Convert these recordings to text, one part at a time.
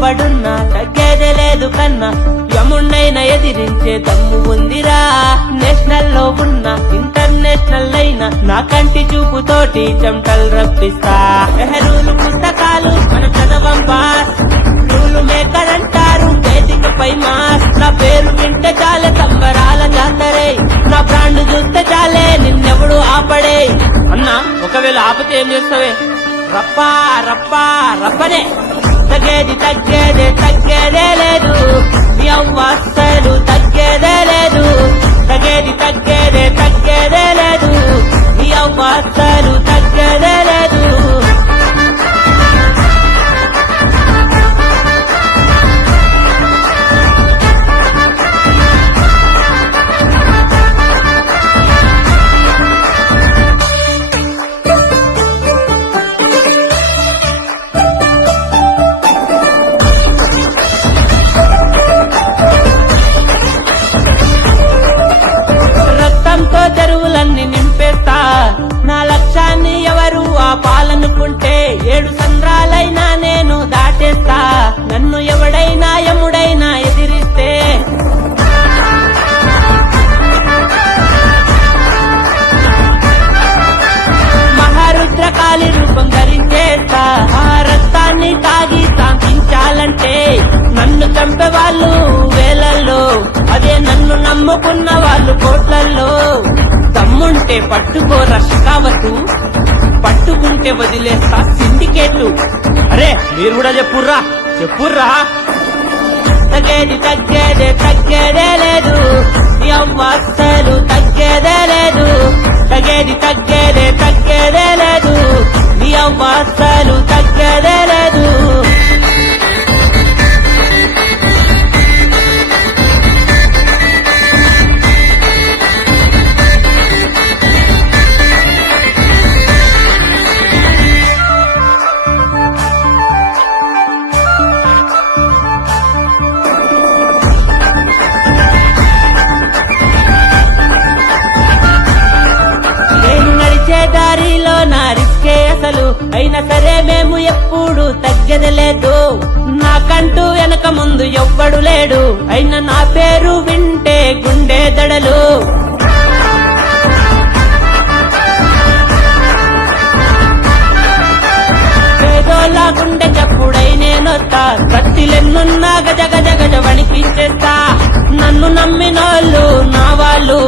ఎవ్వడున్నా తగ్గేదేలేదు కన్నా యముణ్ణైనా ఎదిరించే దమ్ము ఉందిరా. నేషనల్లో ఉన్నా ఇంటర్నేషనల్ అయినా నా కంటి చూపుతోటి చెమటలు రప్పిస్తా. నెహరూలు పుస్తకాలు మన చదవం పాస్ రూలు మేకర్ అంటారు వేదికపై మాస్. నా పేరు వింటే చాలే సంబరాల జాతరే. నా బ్రాండ్ చూస్తే చాలే నిన్నెవడు ఆపడే. అన్నా ఒకవేళ ఆపితే ఏం చేస్తావే? రప్పా రప్పా రప్పనే. తగ్గేది తగ్గేదే తగ్గేదే లేదు. అనుకుంటే ఏడు సంద్రాలైనా నేను దాటేస్తా. నన్ను ఎవడైనా ఎముడైనా ఎదిరిస్తే. మహారుద్రకాళి రూపం ధరించేస్తా. ఆ రక్తాన్ని తాగి శాంతించాలంటే నన్ను చంపే వాళ్ళు వేలల్లో. అదే నన్ను నమ్ముకున్న వాళ్ళు కోట్లల్లో. దమ్ముంటే పట్టుకో రషకావతు పట్టుకుంటే వదిలేస్తా సిండికేట్లు. అరే మీరు కూడా చెప్పుర్రా చెప్పుర్రా. తగ్గేది తగ్గేదే తగ్గేదే లేదు. నీ అస్సలు తగ్గేదే లేదు. తగ్గేది తగ్గేదే తగ్గేదే లేదు. నీ అస్సలు తగ్గేదే ఎప్పుడు తగ్గదలేదు నాకంటూ వెనక ముందు ఎవ్వడు లేడు. అయినా నా పేరు వింటే గుండె దడలు. పేదోలా గుండె చప్పుడై నేనొస్తా కత్తిలెన్నున్నా గజ గజ గజ వణికించేస్తా. నన్ను నమ్మినోళ్ళు నా వాళ్ళు.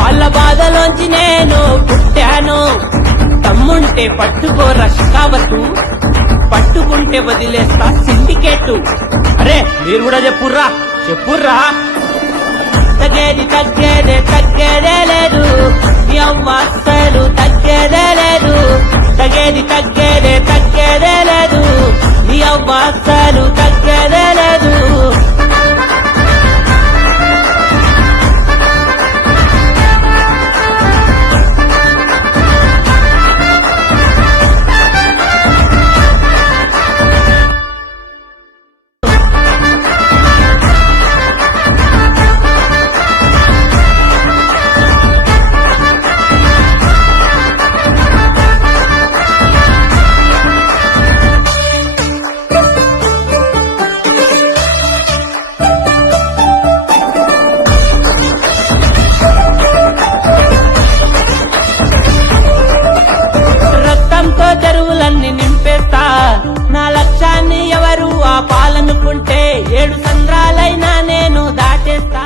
వాళ్ళ బాధలోంచి నేను పుట్టాను. తమ్ముంటే పట్టుకో రషకావతు పట్టుకుంటే వదిలేస్తా సిండికేట్. అరే మీరు కూడా చెప్పుర్రా చెప్పుర్రా. తగ్గేది తగ్గేదే తగ్గేదే లేదు. మీ అమ్మ అస్సలు తగ్గేదే లేదు. తగ్గేది తగ్గేదే తగ్గేదే లేదు. మీ అమ్మ అస్సలు సంద్రాలన్నీ నింపేస్తా. నా లక్ష్యాన్ని ఎవరు ఆ పాలనుకుంటే ఏడు చంద్రాలైనా నేను దాటేస్తా.